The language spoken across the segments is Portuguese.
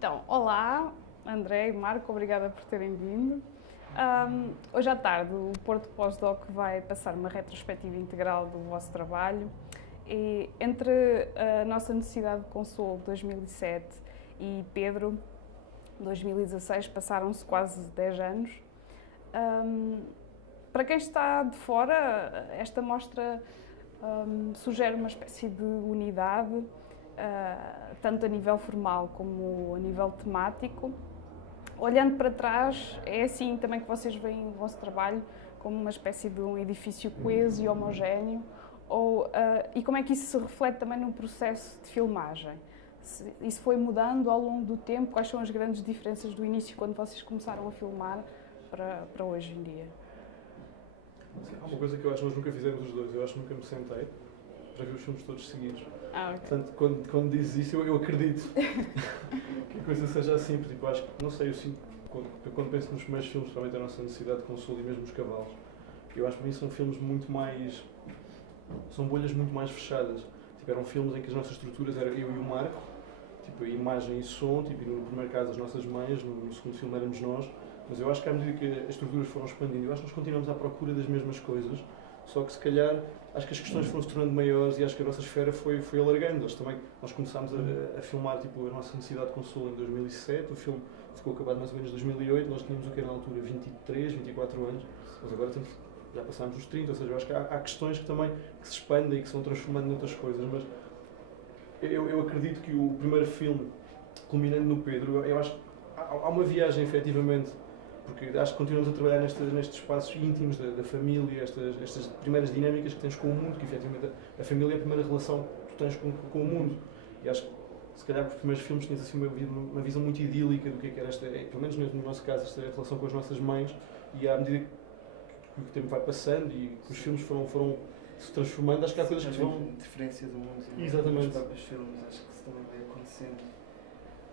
Então, olá, André e Marco, obrigada por terem vindo. Hoje à tarde o Porto Pós-Doc vai passar uma retrospectiva integral do vosso trabalho e entre a nossa necessidade de consolo de 2007 e Pedro, 2016, passaram-se quase 10 anos. Para quem está de fora, esta mostra sugere uma espécie de unidade, tanto a nível formal como a nível temático. Olhando para trás, é assim também que vocês veem o vosso trabalho, como uma espécie de um edifício coeso e homogéneo, e como é que isso se reflete também no processo de filmagem? Isso foi mudando ao longo do tempo? Quais são as grandes diferenças do início, quando vocês começaram a filmar, para hoje em dia? Há uma coisa que eu acho que nós nunca fizemos os dois, eu acho que nunca me sentei para ver os filmes todos seguidos. Okay. Portanto, quando dizes isso, eu acredito que a coisa seja assim, porque tipo, acho que, não sei, eu sinto, quando penso nos primeiros filmes, realmente a nossa necessidade de consolo e mesmo os cavalos, eu acho que para mim são filmes muito mais, são bolhas muito mais fechadas. Tipo, eram filmes em que as nossas estruturas eram eu e o Marco, tipo, a imagem e som, tipo, no primeiro caso as nossas mães, no segundo filme éramos nós, mas eu acho que à medida que as estruturas foram expandindo, eu acho que nós continuamos à procura das mesmas coisas, só que se calhar acho que as questões foram se tornando maiores e acho que a nossa esfera foi alargando. Nós começámos a filmar tipo, a nossa necessidade de consolo em 2007, o filme ficou acabado mais ou menos em 2008, nós tínhamos o que era na altura 23, 24 anos, mas agora já passámos os 30, ou seja, eu acho que há questões que também que se expandem e que se vão transformando em outras coisas, mas eu acredito que o primeiro filme, culminando no Pedro, eu acho que há uma viagem efetivamente, porque acho que continuamos a trabalhar nestes espaços íntimos da família, estas primeiras dinâmicas que tens com o mundo, que efetivamente a família é a primeira relação que tu tens com o mundo. E acho que, se calhar, os primeiros filmes tinhas assim uma visão muito idílica do que era pelo menos no nosso caso, esta relação com as nossas mães, e à medida que o tempo vai passando e que os filmes foram se transformando, acho que há coisas que vão... Interferência do mundo Exatamente. nos próprios filmes, acho que isso também vai acontecendo.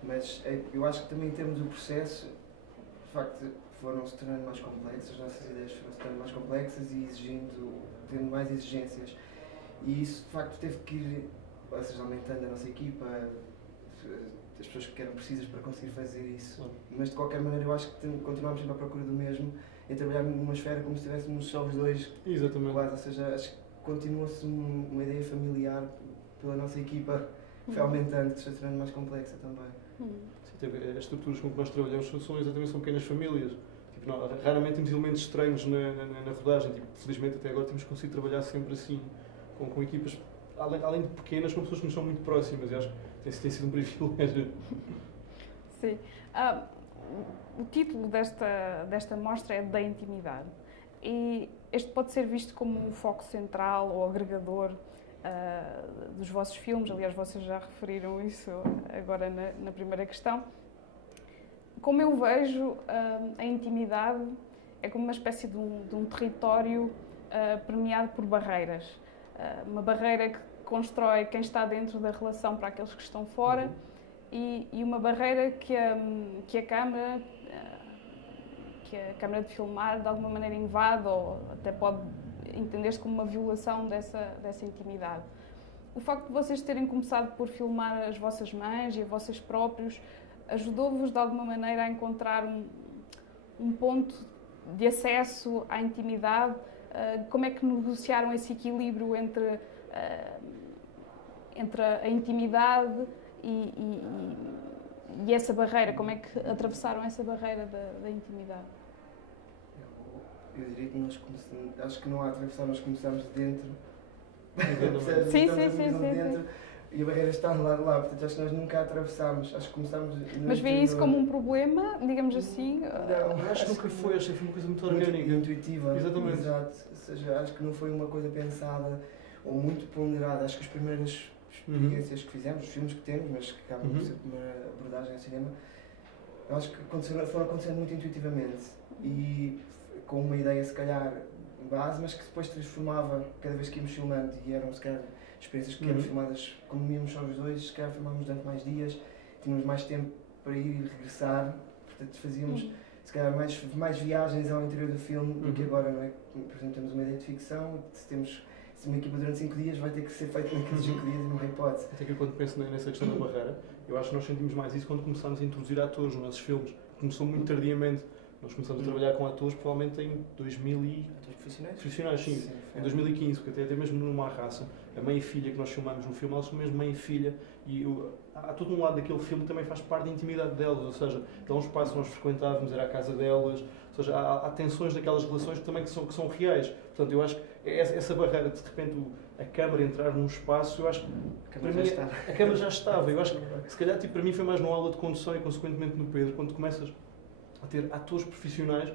Mas eu acho que também temos o processo, de facto, foram se tornando mais complexas, as nossas ideias foram se tornando mais complexas e tendo mais exigências. E isso, de facto, teve que ir, ou seja, aumentando a nossa equipa, as pessoas que eram precisas para conseguir fazer isso. Mas, de qualquer maneira, eu acho que continuamos sempre à procura do mesmo, em trabalhar numa esfera como se estivéssemos só os dois. Exatamente. Quase, ou seja, acho que continua-se uma ideia familiar pela nossa equipa, foi aumentando, que se foi tornando mais complexa também. As estruturas com que nós trabalhamos são pequenas famílias. Tipo, raramente temos elementos estranhos na rodagem. Tipo, felizmente até agora temos conseguido trabalhar sempre assim, com equipas, além de pequenas, com pessoas que nos são muito próximas. E acho que tem sido um privilégio. Sim. O título desta mostra é Da Intimidade. E este pode ser visto como o foco central ou agregador dos vossos filmes. Aliás, vocês já referiram isso agora na primeira questão. Como eu vejo, a intimidade é como uma espécie de um território permeado por barreiras. Uma barreira que constrói quem está dentro da relação para aqueles que estão fora e uma barreira que a câmara de filmar de alguma maneira invade ou até pode entender-se como uma violação dessa intimidade. O facto de vocês terem começado por filmar as vossas mães e a vocês próprios ajudou-vos de alguma maneira a encontrar um ponto de acesso à intimidade? Como é que negociaram esse equilíbrio entre a intimidade e essa barreira? Como é que atravessaram essa barreira da intimidade? Eu diria que acho que não há atravessar, nós começamos de dentro. Sim. E a barreira está lá, portanto acho que nós nunca a atravessámos, acho que começámos... Mas veem isso como um problema, digamos assim? Não, acho que nunca foi, acho que foi uma coisa muito orgânica. Intuitiva. Exatamente. Exato, ou seja, acho que não foi uma coisa pensada ou muito ponderada, acho que as primeiras experiências que fizemos, os filmes que temos, mas que acabam por ser a primeira abordagem ao cinema, eu acho que foram acontecendo muito intuitivamente e com uma ideia se calhar base, mas que depois transformava cada vez que íamos filmando e eram se calhar experiências que eram filmadas como íamos só os dois, se calhar filmámos durante mais dias, tínhamos mais tempo para ir e regressar, portanto fazíamos se calhar mais viagens ao interior do filme do que agora, não é? Por exemplo, temos uma ideia de ficção, se uma equipa durante 5 dias vai ter que ser feita naqueles 5 dias e não há hipótese. Até que quando penso nessa questão da barreira, eu acho que nós sentimos mais isso quando começámos a introduzir atores nos nossos filmes. Começou muito tardiamente. Nós começamos a trabalhar com atores provavelmente em 2000 e... Atores profissionais, sim. Sim, Em 2015, porque até mesmo numa raça, a mãe e filha que nós filmamos no filme, elas são mesmo mãe e filha, e há todo um lado daquele filme que também faz parte da intimidade delas, ou seja, dá um espaço que nós frequentávamos, era a casa delas, ou seja, há tensões daquelas relações que também que são reais. Portanto, eu acho que essa barreira de repente a câmara entrar num espaço, eu acho que a câmara já estava. Eu acho que se calhar tipo, para mim foi mais numa aula de condução e consequentemente no Pedro, quando começas a ter atores profissionais.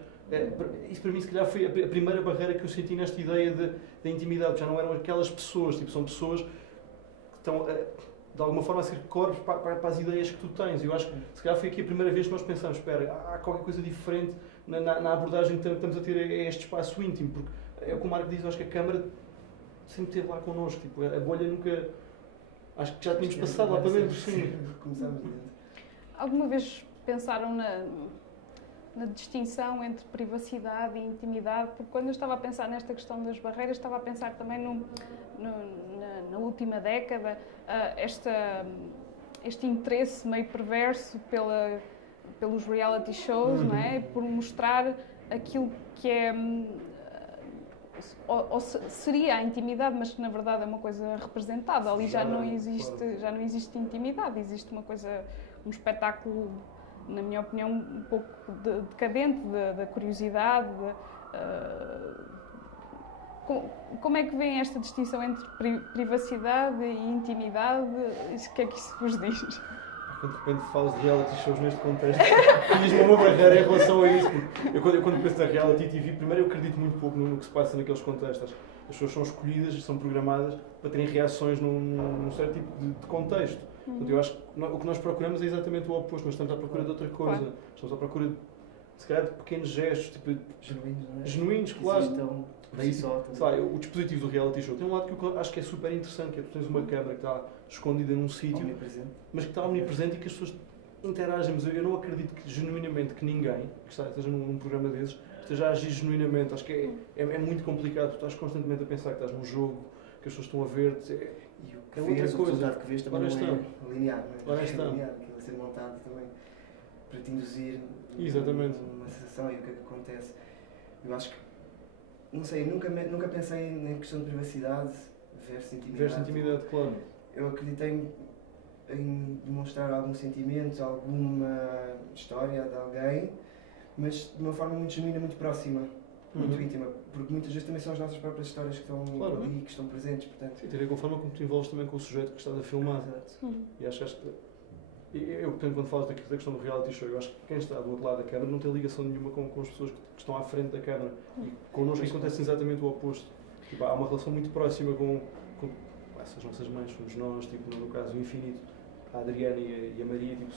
Isso para mim se calhar foi a primeira barreira que eu senti nesta ideia da intimidade. Já não eram aquelas pessoas, tipo, são pessoas que estão de alguma forma a ser corpos para as ideias que tu tens. Eu acho que se calhar foi aqui a primeira vez que nós pensamos, espera, há qualquer coisa diferente na abordagem que estamos a ter a este espaço íntimo, porque é o que o Marco diz, eu acho que a câmara sempre esteve lá connosco, tipo, a bolha nunca... Acho que já tínhamos passado lá para dentro, sim. Começámos dentro. Alguma vez pensaram na distinção entre privacidade e intimidade? Porque quando eu estava a pensar nesta questão das barreiras, estava a pensar também na última década, este interesse meio perverso pelos reality shows, não é? Por mostrar aquilo que é... Ou seria a intimidade, mas que na verdade é uma coisa representada. Ali já não existe intimidade, existe uma coisa, um espetáculo, na minha opinião, um pouco decadente da curiosidade. Como é que vem esta distinção entre privacidade e intimidade? O que é que isso vos diz? Quando de repente falas de reality shows neste contexto, diz-me uma barreira em relação a isso. Eu quando penso na reality TV, primeiro eu acredito muito pouco no que se passa naqueles contextos. As pessoas são escolhidas, são programadas para terem reações num certo tipo de contexto. Portanto, eu acho que o que nós procuramos é exatamente o oposto. Nós estamos à procura de outra coisa. Claro. Estamos à procura, se calhar, de pequenos gestos, tipo, Genuínos, não é? genuínos, claro. Existam, Daí, só, sei lá, o dispositivo do reality show tem um lado que eu acho que é super interessante, que é tu tens uma câmara que está escondida num sítio, mas que está omnipresente e que as pessoas interagem. Mas eu não acredito que genuinamente que ninguém que esteja num programa desses esteja a agir genuinamente. Acho que é muito complicado. Tu estás constantemente a pensar que estás num jogo, que as pessoas estão a ver. E o que outra vês, coisa. o resultado que vês também Ora não está. é linear, não é? Ora está. É linear, aquilo a ser montado também para te induzir Exatamente. uma sensação e o que é que acontece. Eu acho que, não sei, nunca pensei na questão de privacidade versus intimidade. Versus intimidade, claro. Eu acreditei em demonstrar algum sentimento, alguma história de alguém, mas de uma forma muito genuína, muito próxima, muito íntima, porque muitas vezes também são as nossas próprias histórias que estão Claro. ali, que estão presentes, portanto. Sim, tem a ver com a forma como te envolves também com o sujeito que estás a filmar. Exato. E acho que portanto, quando falas da questão do reality show, eu acho que quem está do outro lado da câmara não tem ligação nenhuma com as pessoas que estão à frente da câmara. E connosco acontece exatamente o oposto. Tipo, há uma relação muito próxima com as nossas mães, somos nós, tipo, no caso, o Infinito. A Adriana e a Maria tipo,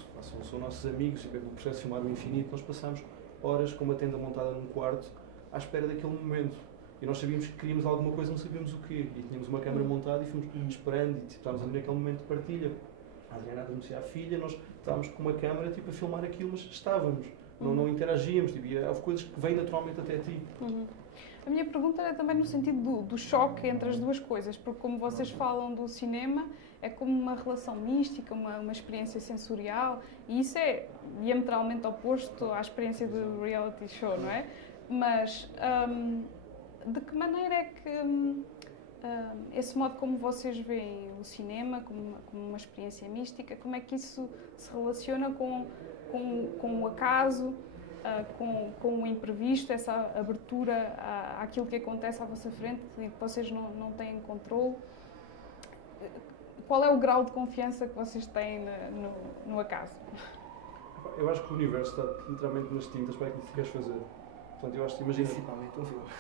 são nossos amigos, tipo, no processo de filmar o Infinito, nós passamos horas com uma tenda montada num quarto à espera daquele momento. E nós sabíamos que queríamos alguma coisa, não sabíamos o quê. E tínhamos uma câmara montada e fomos esperando, e tipo, estávamos ali naquele momento de partilha. A Adriana a denunciar a filha, nós estávamos com uma câmara tipo, a filmar aquilo, mas estávamos, não interagíamos, tipo, e houve coisas que vêm naturalmente até ti. A minha pergunta era também no sentido do choque entre as duas coisas, porque como vocês falam do cinema, é como uma relação mística, uma experiência sensorial, e isso é diametralmente oposto à experiência do reality show, não é? Mas de que maneira é que esse modo como vocês veem o cinema, como uma experiência mística, como é que isso se relaciona com o acaso, com o imprevisto, essa abertura àquilo que acontece à vossa frente e que vocês não têm controle? Qual é o grau de confiança que vocês têm no acaso? Eu acho que o universo está literalmente nas tintas para aquilo que tu queres fazer. Portanto, eu acho que, imagina,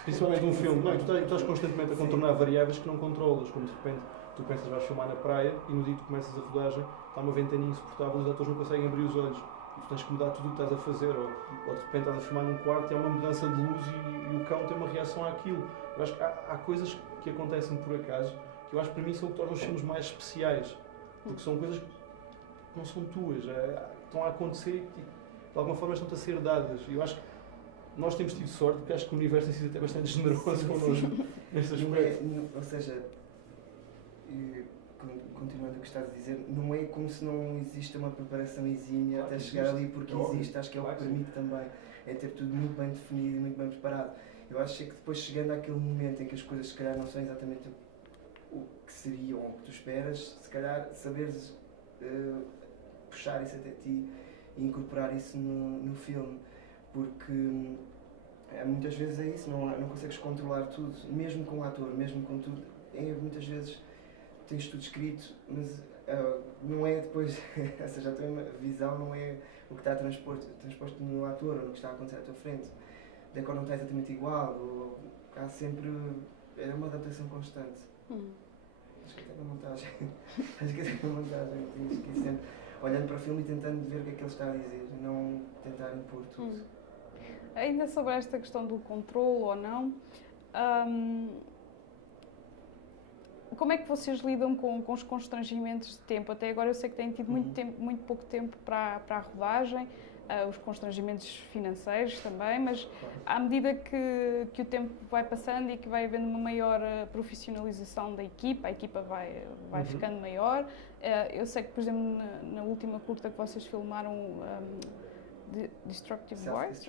principalmente um filme. Não, tu estás constantemente a contornar variáveis que não controlas, como de repente tu pensas vais filmar na praia e no dia que tu começas a rodagem está uma ventania insuportável e os atores não conseguem abrir os olhos. E tu tens que mudar tudo o que estás a fazer, ou de repente estás a filmar num quarto e há uma mudança de luz e o cão tem uma reação àquilo. Eu acho que há coisas que acontecem por acaso que eu acho que para mim são o que tornam os filmes mais especiais, porque são coisas que não são tuas, estão a acontecer e de alguma forma estão-te a ser dadas. E eu acho que nós temos tido sorte, porque acho que o universo tem sido até bastante generoso connosco neste aspecto. Ou seja, continuando o que estás a dizer, não é como se não exista uma preparação exímia até chegar ali, porque existe, acho que é o que permite também, é ter tudo muito bem definido e muito bem preparado. Eu acho que depois, chegando àquele momento em que as coisas se calhar não são exatamente o que seriam ou o que tu esperas, se calhar saberes puxar isso até ti e incorporar isso no filme, porque muitas vezes é isso, não consegues controlar tudo, mesmo com o ator, mesmo com tudo, muitas vezes tens tudo escrito, mas não é depois, ou seja, a tua visão não é o que está transposto no ator ou no que está a acontecer à tua frente. O decor não está exatamente igual, ou há sempre, é uma adaptação constante. Acho que até na montagem, tens que ir sempre olhando para o filme e tentando ver o que é que ele está a dizer, e não tentar impor tudo. Ainda sobre esta questão do controle ou não, como é que vocês lidam com os constrangimentos de tempo? Até agora eu sei que têm tido muito pouco tempo para a rodagem, os constrangimentos financeiros também, mas à medida que o tempo vai passando e que vai havendo uma maior profissionalização da equipa, a equipa vai ficando maior. Eu sei que, por exemplo, na última curta que vocês filmaram,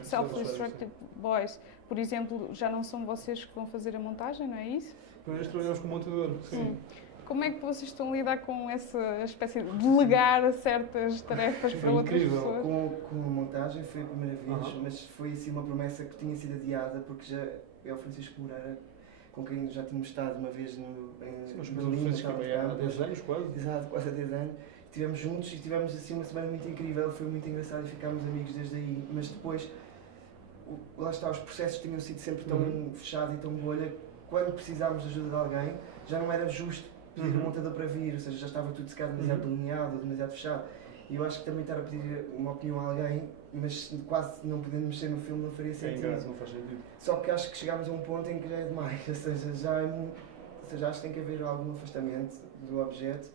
Self-Destructive Boys, por exemplo, já não são vocês que vão fazer a montagem, não é isso? Nós trabalhamos com o montador, sim. Como é que vocês estão a lidar com essa espécie de delegar certas tarefas para outras pessoas? Com a montagem foi a primeira vez, mas foi assim uma promessa que tinha sido adiada, porque já é o Francisco Moreira, com quem já tínhamos estado uma vez em Berlim. Há 10 anos quase. Exato, quase há 10 anos. Estivemos juntos e tivemos assim uma semana muito incrível, foi muito engraçado e ficámos amigos desde aí, mas depois, lá está, os processos tinham sido sempre tão fechados e tão bolha, quando precisámos de ajuda de alguém, já não era justo pedir o montador para vir, ou seja, já estava tudo se calhar demasiado delineado, demasiado fechado. E eu acho que também estar a pedir uma opinião a alguém, mas quase não podendo mexer no filme, não faria sentido. Não faz sentido. Só que acho que chegámos a um ponto em que já é demais, ou seja, acho que tem que haver algum afastamento do objeto.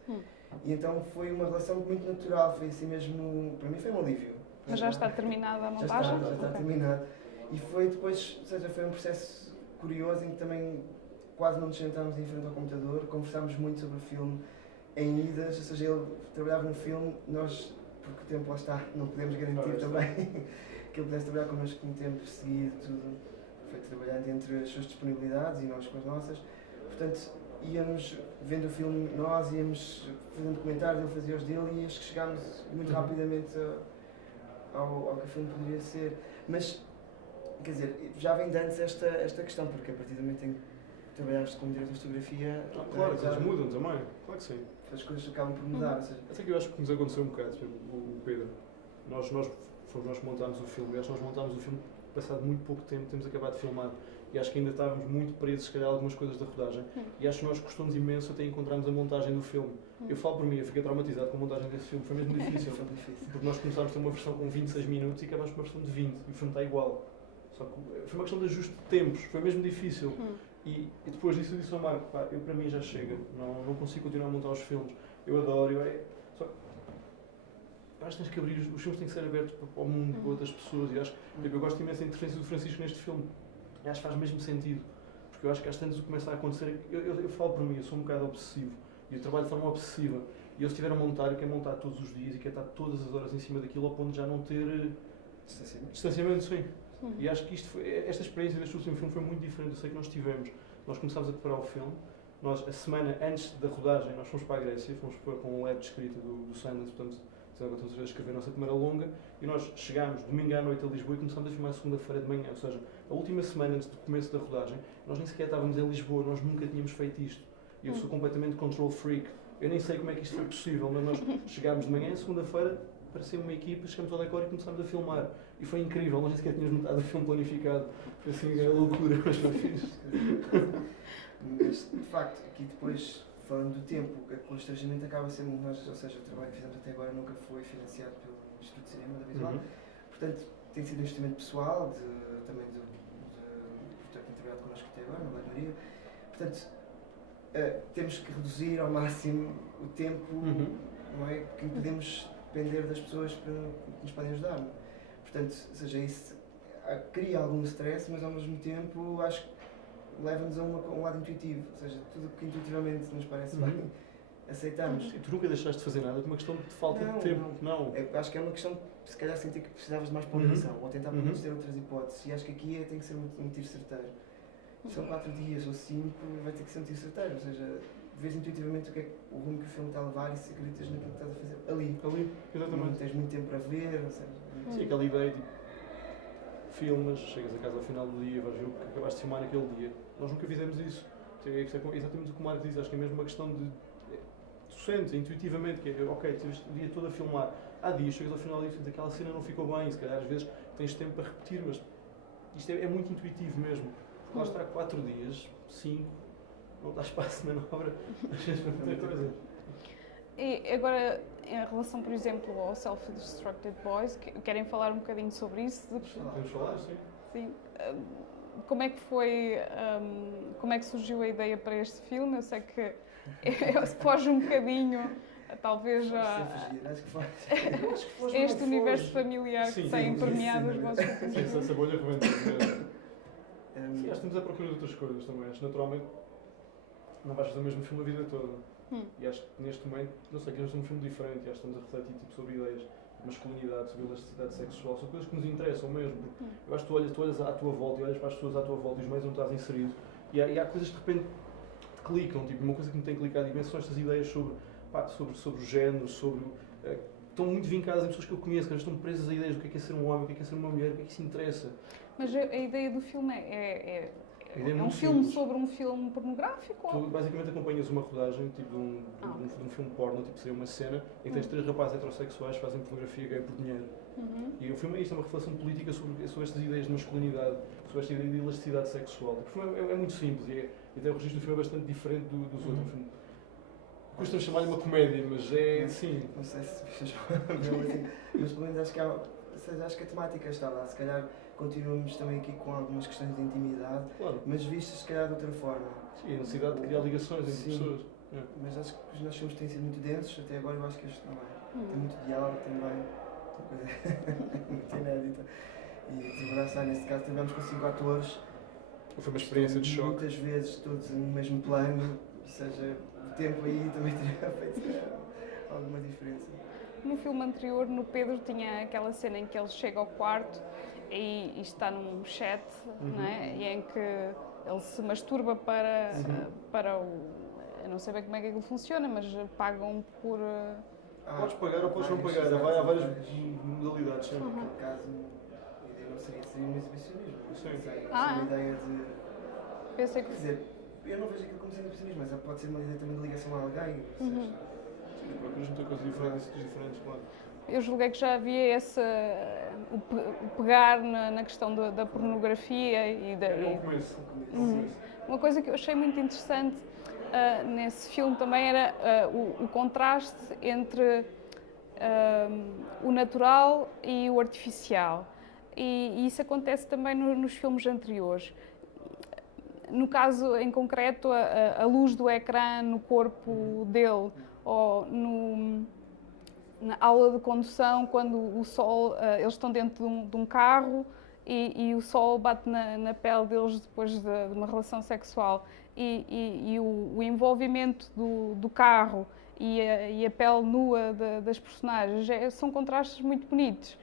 E então foi uma relação muito natural, foi assim mesmo, para mim foi um alívio. Mas já está terminada a montagem? Já está terminado. E foi depois, ou seja, foi um processo curioso em que também quase não nos sentámos em frente ao computador, conversámos muito sobre o filme em idas, ou seja, ele trabalhava no filme, nós, porque o tempo lá está, não podemos garantir também que ele pudesse trabalhar connosco um tempo seguido, tudo foi trabalhando entre as suas disponibilidades e nós com as nossas, portanto íamos vendo o filme, nós íamos fazendo comentários, ele fazia os dele e acho que chegámos muito rapidamente ao que o filme poderia ser, mas quer dizer, já vem de antes esta questão, porque a partir do momento em que trabalhamos como diretor de fotografia... claro, as coisas mudam também, claro que sim. As coisas acabam por mudar, ou seja... Até que eu acho que nos aconteceu um bocado, o Pedro. Fomos nós que montámos o filme, e acho que nós montámos o filme passado muito pouco tempo, temos acabado de filmar, e acho que ainda estávamos muito presos, se calhar, a algumas coisas da rodagem, e acho que nós gostamos imenso até encontrarmos a montagem do filme. Eu falo por mim, eu fiquei traumatizado com a montagem desse filme, foi mesmo difícil, porque nós começámos a ter uma versão com 26 minutos e acabámos com uma versão de 20, e o filme está igual. Só que foi uma questão de ajuste de tempos, foi mesmo difícil. E depois disso eu disse ao Marco, eu para mim já chega, não consigo continuar a montar os filmes. Eu adoro, só que acho que tens que abrir, os filmes têm que ser abertos para o mundo, para outras pessoas, e acho que eu gosto imenso da interferência do Francisco neste filme. E acho que faz mesmo sentido, porque eu acho que às tantas o que começa a acontecer, eu falo por mim, eu sou um bocado obsessivo, e eu trabalho de forma obsessiva, e eu se estiver a montar, eu quero montar todos os dias, e quero estar todas as horas em cima daquilo, ao ponto de já não ter distanciamento, sim. E acho que esta experiência deste último filme foi muito diferente. Eu sei que nós começámos a preparar o filme, a semana antes da rodagem, nós fomos para a Grécia, fomos com um lab de escrita do Sundance, portanto, agora estamos a escrever a nossa primeira longa, e nós chegámos domingo à noite a Lisboa e começámos a filmar segunda-feira de manhã, ou seja, a última semana antes do começo da rodagem, nós nem sequer estávamos em Lisboa, nós nunca tínhamos feito isto. E eu sou completamente control freak, eu nem sei como é que isto foi possível, mas nós chegámos de manhã, segunda-feira, parecia uma equipa, chegamos ao decor e começámos a filmar. E foi incrível, nós nem sequer tínhamos metade do filme planificado. Foi assim, a loucura, mas foi fixe. Mas, de facto, aqui depois, falando do tempo, o constrangimento acaba sendo nós, ou seja, o trabalho que fizemos até agora nunca foi financiado pelo Instituto de Cinema da Visual. Portanto, tem sido um investimento pessoal, também do que tem trabalhado connosco até agora, na maioria. Portanto, temos que reduzir ao máximo o tempo, não é, que podemos depender das pessoas que nos podem ajudar. Portanto, ou seja, isso cria algum stress, mas ao mesmo tempo acho que leva-nos a um lado intuitivo, ou seja, tudo que intuitivamente nos parece bem, aceitamos. E tu nunca deixaste de fazer nada por uma questão de falta de tempo? Não. Acho que é uma questão de se calhar sentir que precisavas de mais ponderação, ou tentar pelo menos ter outras hipóteses, e acho que aqui tem que ser um tiro certeiro. São 4 dias ou 5, vai ter que ser um tiro certeiro, ou seja, vês intuitivamente o que é o rumo que o filme está a levar e se acreditas naquilo que estás a fazer ali. Exatamente. Não tens muito tempo para ver, ou seja... Sim, aquela ideia, tipo, filmas, chegas a casa ao final do dia, vais ver o que acabaste de filmar naquele dia. Nós nunca fizemos isso. É exatamente o que o Marco diz, acho que é mesmo uma questão de... Tu sentes intuitivamente que é, ok, tiveste o dia todo a filmar. Há dias, chegas ao final do dia e aquela cena não ficou bem, se calhar às vezes tens tempo para repetir, mas isto é muito intuitivo mesmo. Porque lá está 4 dias, 5, não dá espaço de manobra, às vezes para muita coisa. E agora, em relação, por exemplo, ao Self-Destructed Boys, querem falar um bocadinho sobre isso? Podemos falar, sim. Sim. Como é que foi, como é que surgiu a ideia para este filme? Eu sei que foge um bocadinho, talvez, este universo familiar que tem permeado os vossos filmes. Sim, essa bolha rebenta. Sim, acho que estamos à procura de outras coisas também. Acho que naturalmente não vais fazer o mesmo filme a vida toda. E acho que neste momento, não sei, queremos um filme diferente e acho que estamos a refletir tipo, sobre ideias de masculinidade, sobre elasticidade sexual, sobre coisas que nos interessam mesmo. Porque eu acho que tu olhas à tua volta e olhas para as pessoas à tua volta e os meios onde estás inserido e há coisas que de repente te clicam. Tipo, uma coisa que me tem clicado imenso são estas ideias sobre o género, estão muito vincadas em pessoas que eu conheço, que estão presas a ideias do que é ser um homem, o que é ser uma mulher, o que é que isso interessa. Mas a ideia do filme é um muito filme simples. sobre um filme pornográfico? Tu basicamente acompanhas uma rodagem tipo, de um filme porno, tipo, seria uma cena em que tens 3 rapazes heterossexuais que fazem pornografia gay por dinheiro. E o filme é isto, é uma reflexão política sobre estas ideias de masculinidade, sobre esta ideia de elasticidade sexual. O filme é muito simples e até o registro do filme é bastante diferente dos outros. Custa-me chamar-lhe uma comédia, mas é sim. Não sei se vocês vão assim, mas pelo menos acho que a temática está lá. Se calhar continuamos também aqui com algumas questões de intimidade, claro. mas vistas se calhar de outra forma. Sim, a necessidade de criar ligações entre pessoas. Mas acho que os nossos filmes têm sido muito densos, até agora eu acho que este não é. Tem muito diálogo também, uma coisa muito inédita. E lá está, neste caso tivemos com 5 atores. Foi uma experiência de choque. Muitas vezes todos no mesmo plano, ou seja, o tempo aí também teria feito alguma diferença. No filme anterior, no Pedro, tinha aquela cena em que ele chega ao quarto e está num chat, não é? E em que ele se masturba para o... Eu não sei bem como é que aquilo funciona, mas pagam por... Podes pagar ou podes não pagar, há várias modalidades. Sim. No caso, a ideia não seria um exibicionismo. Sim. Uma ideia de... Pensei que... Quer dizer, eu não vejo aquilo como sendo exibicionismo, mas pode ser uma ideia também de ligação a alguém. Ou seja, procuras muita coisa diferentes, claro. Eu julguei que já havia o pegar na questão da pornografia e da... É um começo. Uma coisa que eu achei muito interessante nesse filme também era o contraste entre o natural e o artificial. E isso acontece também nos filmes anteriores. No caso em concreto, a luz do ecrã no corpo dele, ou na aula de condução, quando o sol, eles estão dentro de um carro e o sol bate na pele deles depois de uma relação sexual. E o envolvimento do carro e a pele nua das personagens são contrastes muito bonitos.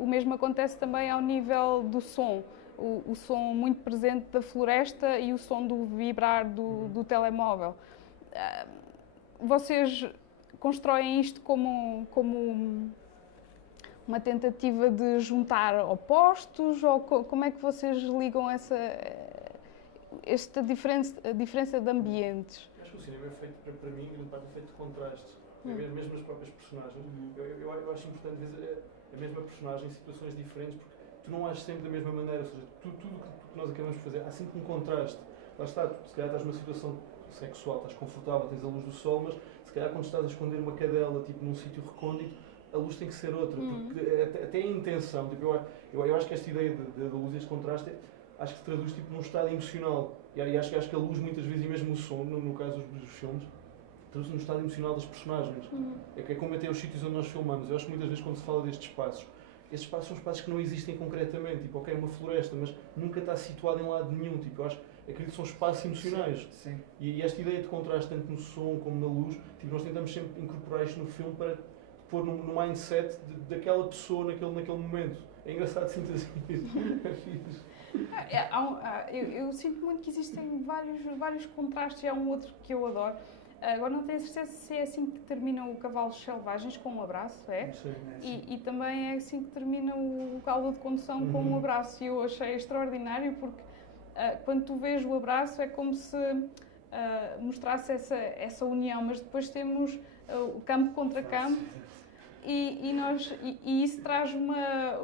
O mesmo acontece também ao nível do som. O som muito presente da floresta e o som do vibrar do telemóvel. Vocês constroem isto como uma tentativa de juntar opostos, ou como é que vocês ligam esta diferença de ambientes? Acho que o cinema é feito, para mim, grande parte é feito de contrastes. Mesmo as próprias personagens. Eu acho importante ver a mesma personagem em situações diferentes, porque tu não ages sempre da mesma maneira, ou seja, tudo o que nós acabamos de fazer, há sempre um contraste. Lá está, tu se calhar estás numa situação sexual, estás confortável, tens a luz do sol, mas se calhar quando estás a esconder uma cadela, tipo num sítio recôndito, a luz tem que ser outra, porque até a intenção, tipo, eu acho que esta ideia da luz, este contraste, acho que se traduz tipo, num estado emocional, e acho que a luz muitas vezes, e mesmo o som, no caso dos filmes, traduz num estado emocional das personagens. É como até os sítios onde nós filmamos. Eu acho que muitas vezes quando se fala destes espaços, esses espaços são espaços que não existem concretamente. Tipo, ok, é uma floresta, mas nunca está situado em lado nenhum. Tipo, eu acredito que são espaços emocionais. Sim. E esta ideia de contraste tanto no som como na luz, tipo, nós tentamos sempre incorporar isto no filme para pôr no mindset daquela pessoa naquele momento. É engraçado sinto assim. É fixe. Eu sinto muito que existem vários contrastes. Há um outro que eu adoro. Agora não tenho certeza se é assim que termina o Cavalos Selvagens, com um abraço, é? Sim. E também é assim que termina o Gala de Condução, com um abraço. E eu achei extraordinário porque quando tu vês o abraço é como se mostrasse essa união, mas depois temos o campo contra campo e isso traz uma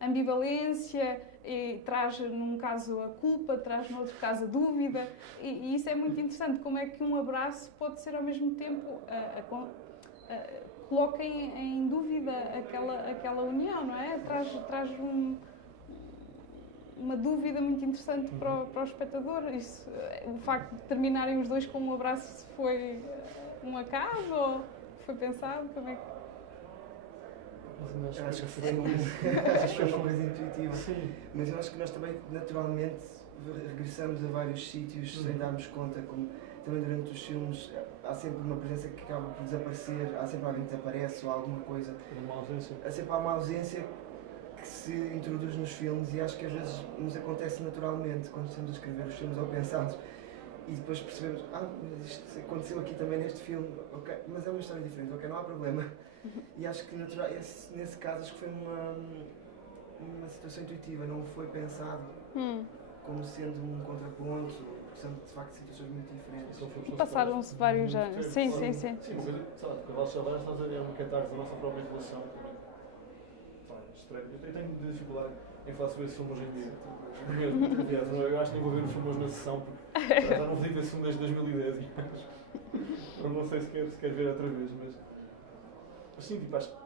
ambivalência, e traz num caso a culpa, traz no outro caso a dúvida, e isso é muito interessante, como é que um abraço pode ser ao mesmo tempo coloca em dúvida aquela união, não é? Traz uma dúvida muito interessante para o espectador. Isso, o facto de terminarem os dois com um abraço foi um acaso ou foi pensado? Como é que... Acho que foi uma coisa intuitiva. Sim. Mas eu acho que nós também, naturalmente, regressamos a vários sítios sem darmos conta. Como também durante os filmes há sempre uma presença que acaba por desaparecer, há sempre alguém que desaparece ou alguma coisa. Uma ausência. Há sempre uma ausência que se introduz nos filmes e acho que às vezes nos acontece naturalmente quando estamos a escrever os filmes ou pensamos. E depois percebemos, mas isto aconteceu aqui também neste filme, ok, mas é uma história diferente, ok, não há problema. E acho que nesse caso acho que foi uma situação intuitiva, não foi pensado como sendo um contraponto, porque são de facto situações muito diferentes. Passaram-se vários anos. Sim. Sim, uma coisa, sei lá, Cavalos Selvagens estás a ver uma catarse da nossa própria relação. Estranho. Eu tenho dificuldade em falar sobre esse filme hoje em dia. Aliás, eu acho que nem vou ver os filmes na sessão, porque já não vi esse filme desde 2010. Eu não sei se quer ver outra vez, mas sim, tipo, acho que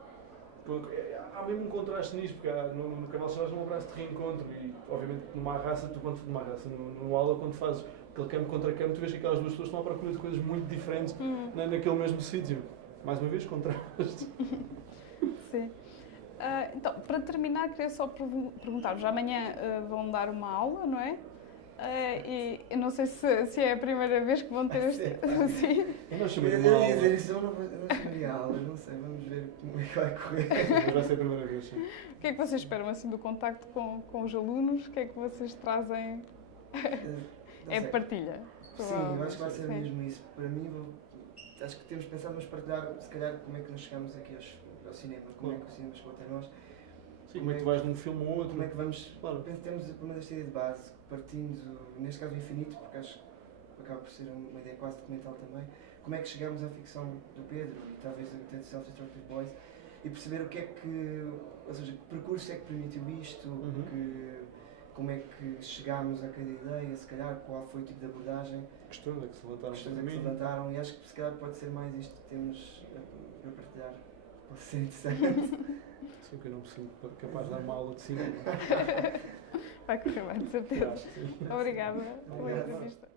há mesmo um contraste nisto, porque no Cavalos Selvagens um abraço de reencontro e, obviamente, numa raça, no aula, quando fazes aquele campo contra campo, tu vês que aquelas duas pessoas estão à procura de coisas muito diferentes naquele mesmo sítio. Mais uma vez, contraste. Sim. Então, para terminar, queria só perguntar-vos, amanhã vão dar uma aula, não é? E eu não sei se é a primeira vez que vão ter este... Sim. Eu não chamei Eu de uma ia aula. dizer isso, eu não chamaria aula, não sei, vamos ver como é que vai correr. Mas vai ser a primeira vez, sim. O que é que vocês esperam assim do contacto com os alunos? O que é que vocês trazem? É partilha? Sim, eu acho que vai ser mesmo isso. Para mim, acho que temos pensado nos partilhar, se calhar, como é que nós chegamos aqui ao cinema, como é que o cinema chegou até nós. Sim, como é que tu vais num filme ou outro? Como é que vamos... Claro. Temos pelo menos esta ideia de base, partindo, neste caso, do infinito, porque acho que acaba por ser uma ideia quase documental também. Como é que chegamos à ficção do Pedro e talvez até de Self-Destructive Boys e perceber o que é que... Ou seja, que percurso é que permitiu isto, como é que chegámos a cada ideia, se calhar, qual foi o tipo de abordagem. Questões é que se levantaram Questões é que se levantaram e acho que se calhar pode ser mais isto que temos para partilhar. Pode ser interessante. Sim, que eu não me sinto capaz de dar uma aula de cinema. Vai correr bem, de certeza. Obrigada pela Obrigado. entrevista.